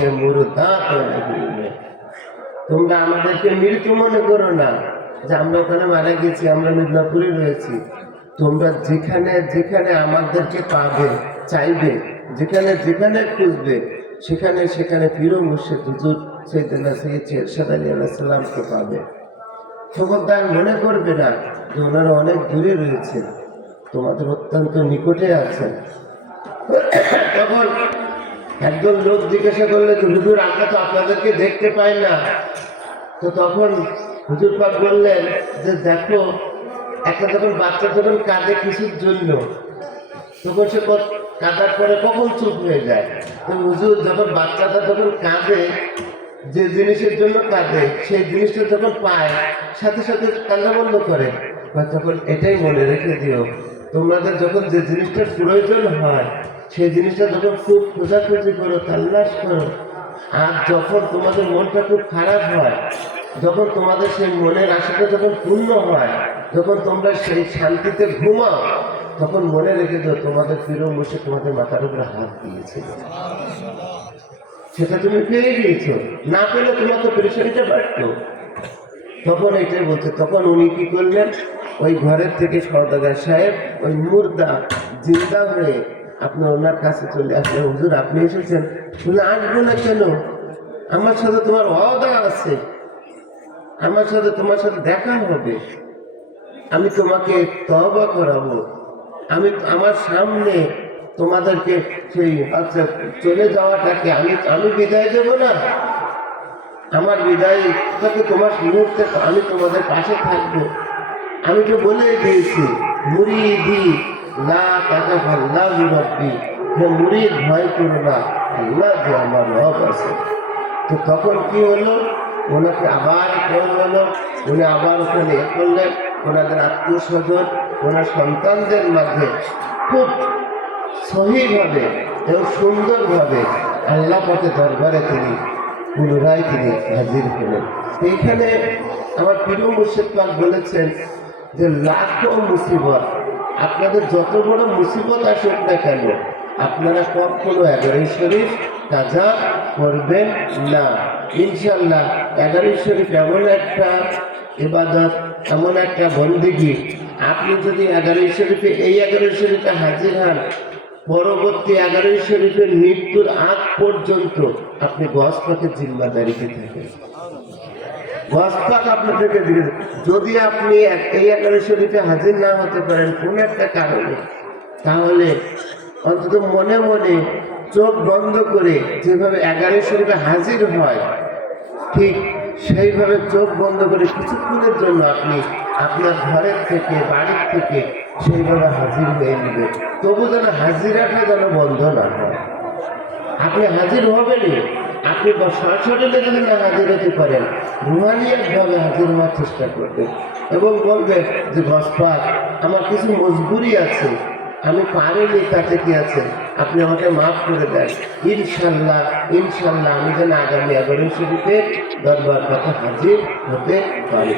হে মুর্দা তো তোমরা আমাদেরকে মৃত্যু মনে করো না যে আমরা ওখানে মারা গেছি, আমরা মিদনাপুরে রয়েছি। তোমরা যেখানে যেখানে আমাদেরকে পাবে, চাইবে, যেখানে যেখানে খুঁজবে, সেখানে সেখানে পীর মুর্শিদ হুজুর সাইয়েদনা সৈয়দ এরশাদ আলী আলাইহিস সালামকে পাবে। খবরদার মনে করবে না যে ওনারা অনেক দূরে রয়েছে, তোমাদের অত্যন্ত নিকটে আছেন। তখন একজন লোক জিজ্ঞাসা করলে যে হুজুর আমরা তো আপনাদেরকে দেখতে পাই না। তো তখন হুজুর পাক বললেন যে দেখো, একটা যখন বাচ্চা যখন কাঁদে কিছুর জন্য, তখন সে কাঁদার পরে কখন চুপ হয়ে যায়। তো হুজুর যখন বাচ্চাটা যখন কাঁদে, যে জিনিসের জন্য কাঁদে সেই জিনিসটা যখন পায় সাথে সাথে কান্না বন্ধ করে। তখন এটাই মনে রেখে দিও, তোমাদের যখন যে জিনিসটার প্রয়োজন হয় সেই জিনিসটা যখন খুব খোঁজাখুঁজি করো, তালাশ করো, আর যখন তোমাদের মনটা খুব খারাপ হয়, যখন তোমাদের সেই মনের আশাটা যখন পূর্ণ হয়, যখন তোমরা সেই শান্তিতে ঘুমাও, তখন মনে রেখে দিও তোমাদের পীর মুর্শিদ তোমাদের মাথার উপরে হাত দিয়েছিল, সেটা তুমি পেয়ে গিয়েছো। না পেলে তোমার তো পেরেশানিটা বাড়তো। তখন এটাই বলছে। তখন উনি কি করলেন, ওই ঘরের থেকে সওদাগর সাহেব ওই মুর্দা জিন্দা হয়ে আপনি ওনার কাছে চলে আসলেন। হুজুর আপনি এসেছেন? বলে আসবো না কেন, আমার সাথে তোমার ওয়াদা আছে, আমার সাথে তোমার সাথে দেখা হবে, আমি তোমাকে তওবা করাবো, আমি আমার সামনে তোমাদেরকে সেই আচ্ছা চলে যাওয়াটাকে আমি বিদায় দেব না, আমার বিদায়টাকে তোমার মুহূর্তে আমি তোমাদের পাশে থাকবো। আমি তো বলে দিয়েছি মুরিদি লা তাকাফাল্লাহ রব্বি, হে মুরিদ ভয় করো না, আল্লাহ যে আমার রব আছে। তো তখন কি হলো, ওনাকে আবার ফোন হলো, উনি আবার ওখানে করলেন। ওনাদের আত্মীয় স্বজন, ওনার সন্তানদের মাঝে খুব সহিভাবে এবং সুন্দরভাবে আল্লাহ পাকের দরবারে তিনি পুনরায় তিনি হাজির হলেন। এইখানে আমার পীর মুর্শিদ পাক বলেছেন যে লাখো মুসিবত, আপনাদের যত বড় মুসিবত আসুক না কেন, আপনারা কখনো 11 শরীফ কাজা করবেন না। ইনশাল্লাহ 11 শরীফ এমন একটা ইবাদত, এমন একটা বন্দেগী, আপনি যদি 11 শরীফে এই 11 শরীফে হাজির হন, পরবর্তী 11 শরীফের মৃত্যুর আগ পর্যন্ত আপনি গস পাকের জিম্মাদারিতে থাকেন। গস পাক আপনাদেরকে দিয়ে, যদি আপনি এই 11 শরীফে হাজির না হতে পারেন কোন একটা কারণে, তাহলে অন্তত মনে মনে চোখ বন্ধ করে যেভাবে 11 শরীফে হাজির হয়, ঠিক সেইভাবে চোখ বন্ধ করে কিছুক্ষণের জন্য আপনি আপনার ঘরের থেকে, বাড়ির থেকে সেইভাবে হাজির হয়ে নেবেন। তবু যেন হাজিরাটা যেন বন্ধ না হয়। আপনি হাজির হবেনই, আপনি সরাসরি যদি না হাজির হতে পারেন, রুহানিয়াতভাবে হাজির হওয়ার চেষ্টা করবেন এবং বলবেন যে গসপাক আমার কিছু মজবুরি আছে, আমি পারিনি, তাতে কি আছে, আপনি আমাকে মাফ করে দেন। ইনশাল্লাহ ইনশাল্লাহ আমি যেন আগামী 11 শরীফে দরবার কথা হাজির হতে পারি।